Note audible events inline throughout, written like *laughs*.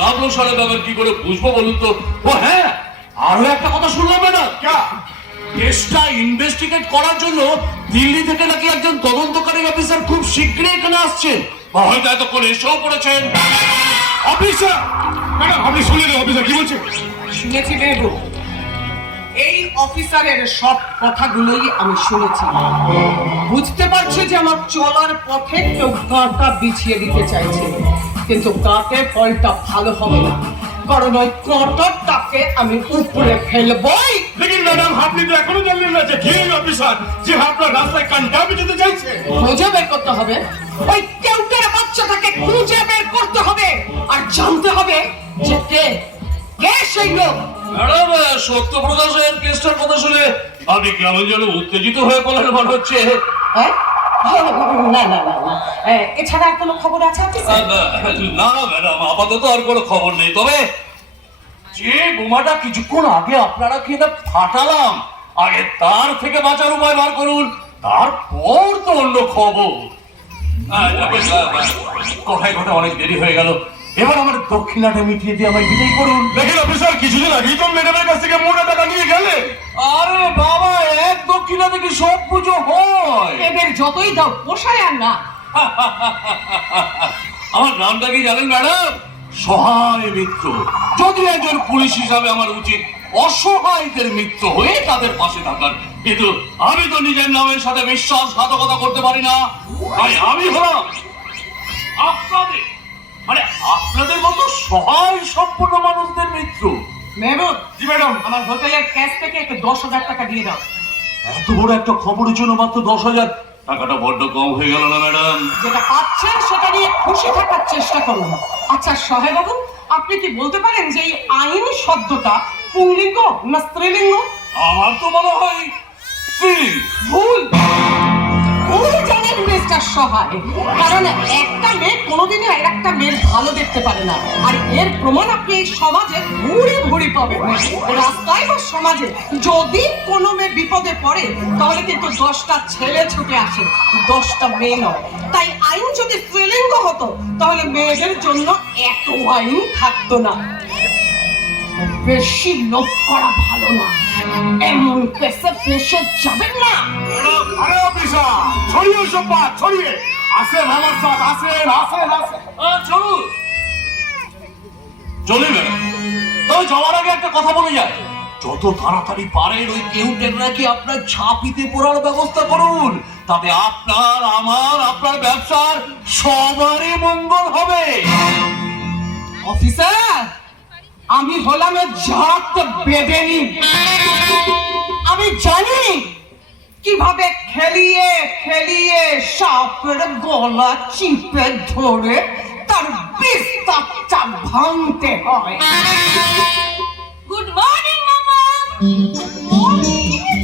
লাভ লোকসানের ব্যাপার কি করে বুঝব বলুন তো? ও হ্যাঁ আরও একটা কথা শুনলাম ম্যাডাম। কেসটা ইনভেস্টিগেট করার জন্য দিল্লি থেকে নাকি একজন তদন্তকারী অফিসার খুব শীঘ্রই এখানে আসছেন। বা হয়তো এতক্ষণ এসেও পড়েছেন। অফিসার ম্যাডাম আপনি শুনলেন অফিসার কি বলছে শুনেছি বেবু এই অফিসারের সব কথাগুলোই আমি শুনেছি। বুঝতে পারছি যে আমার চলার পথে কেউ কাঁটা বিছিয়ে দিতে চাইছে। কিন্তু কাকে ফলটা ভালো হবে না। কারণ ওই কাঁটাটাকে আমি উপরে ফেলবই। লেকিন ম্যাডাম আপনি তো এখনও জানলেন না যে কে অফিসার যে আপনার রাস্তায় কান্টা যেতে চাইছে। খুঁজে বের করতে হবে। ওই কেউটের বাচ্চাটাকে খুঁজে বের করতে হবে। আর জানতে হবে যে কে কে সেই লোক? ম্যাডাম সত্যপ্রকাশের কেসটার কথা শুনে আপনি কেমন যেন উত্তেজিত হয়ে পড়লেন মনে হচ্ছে। হ্যাঁ? না না না না। এছাড়া আর কোনো খবর আছে না ম্যাডাম আপাতত আর কোনো খবর নেই। তবে যে বোমাটা কিছুক্ষণ আগে আপনারা কি না ফাটালাম আগে তার থেকে বাঁচার উপায় বার করুন তারপর তো অন্য খবর। কথায় কথা অনেক দেরি হয়ে গেল। এবার আমার দক্ষিণাটা মিটিয়ে দিয়ে আমায় বিদায় করুন। দেখেন অফিসার কিছুদিন আগেই তো ম্যাডামের কাছ থেকে মোটা টাকা নিয়ে গেলে। আরে বাবা এক দক্ষিণা থেকে সব পুজো হয়। এদের যতই দাও পোষায় আর না। *laughs* আমার নামটা কি জানেন ম্যাডাম? সহায় মিত্র। যদি একজন পুলিশ হিসাবে আমার উচিত অসহায়দের মিত্র হয়ে তাদের পাশে থাকার। কিন্তু আমি তো নিজের নামের সাথে বিশ্বাসঘাতকতা করতে পারি না। তাই আমি হলাম আপনাদের মানে আপনাদের মতো সহায় সম্পন্ন মানুষদের মিত্র মেহবুব জি ম্যাডাম। আমার হোটেলের ক্যাশ থেকে একটু দশ হাজার টাকা দিয়ে দাও। এত বড় একটা খবরের জন্য মাত্র দশ হাজার। টাকাটা বড্ড কম হয়ে গেল না ম্যাডাম? যেটা পাচ্ছেন সেটা নিয়ে খুশি থাকার চেষ্টা করুন। আচ্ছা সাহেব বাবু আপনি কি বলতে পারেন যে এই আইন শব্দটা পুংলিঙ্গ না স্ত্রীলিঙ্গ? আমার তো মনে হয় স্ত্রীলিঙ্গ। ভুল। মিস্টার সহায় কারণ একটা মেয়ে কোনোদিনই আর একটা মেয়ের ভালো দেখতে পারে না। আর এর প্রমাণ আপনি এই সমাজে পাবেন। রাস্তায় বা সমাজে, যদি কোনো মেয়ে বিপদে পড়ে, তাহলে কিন্তু দশটা ছেলে ছুটে আসে। দশটা মেয়ে নয়। তাই আইন যদি স্ত্রীলিঙ্গ হতো, তাহলে মেয়েদের জন্য এত আইন থাকতো না। বেশি লোভ করা ভালো না। এমন কেসে ফেসে যাবেন না। আরে, অফিসার! ছড়িয়ে সব বাদ ছড়িয়ে। আসেন আমার সাথে আসেন আসেন চলুন। চলি তবে যাওয়ার আগে একটা কথা বলে যায় যত তাড়াতাড়ি পারেন ওই কেউটের নাকি আপনার ছাপিতে পড়ার ব্যবস্থা করুন। তাতে আপনার আমার আপনার ব্যবসার সবারই মঙ্গল হবে। অফিসার আমি হলাম জাত বেদেনি। আমি জানি কীভাবে খেলিয়ে সাপের গলা চিপে ধরে তার বিস্তারটা ভাঙতে হয়। গুড মর্নিং মামা।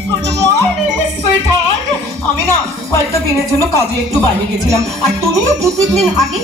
গুড মর্নিং সুইটহার্ট আমি না কয়েকটা দিনের জন্য কাজে একটু বাইরে গেছিলাম। আর তুমিও দু তিন দিন আগে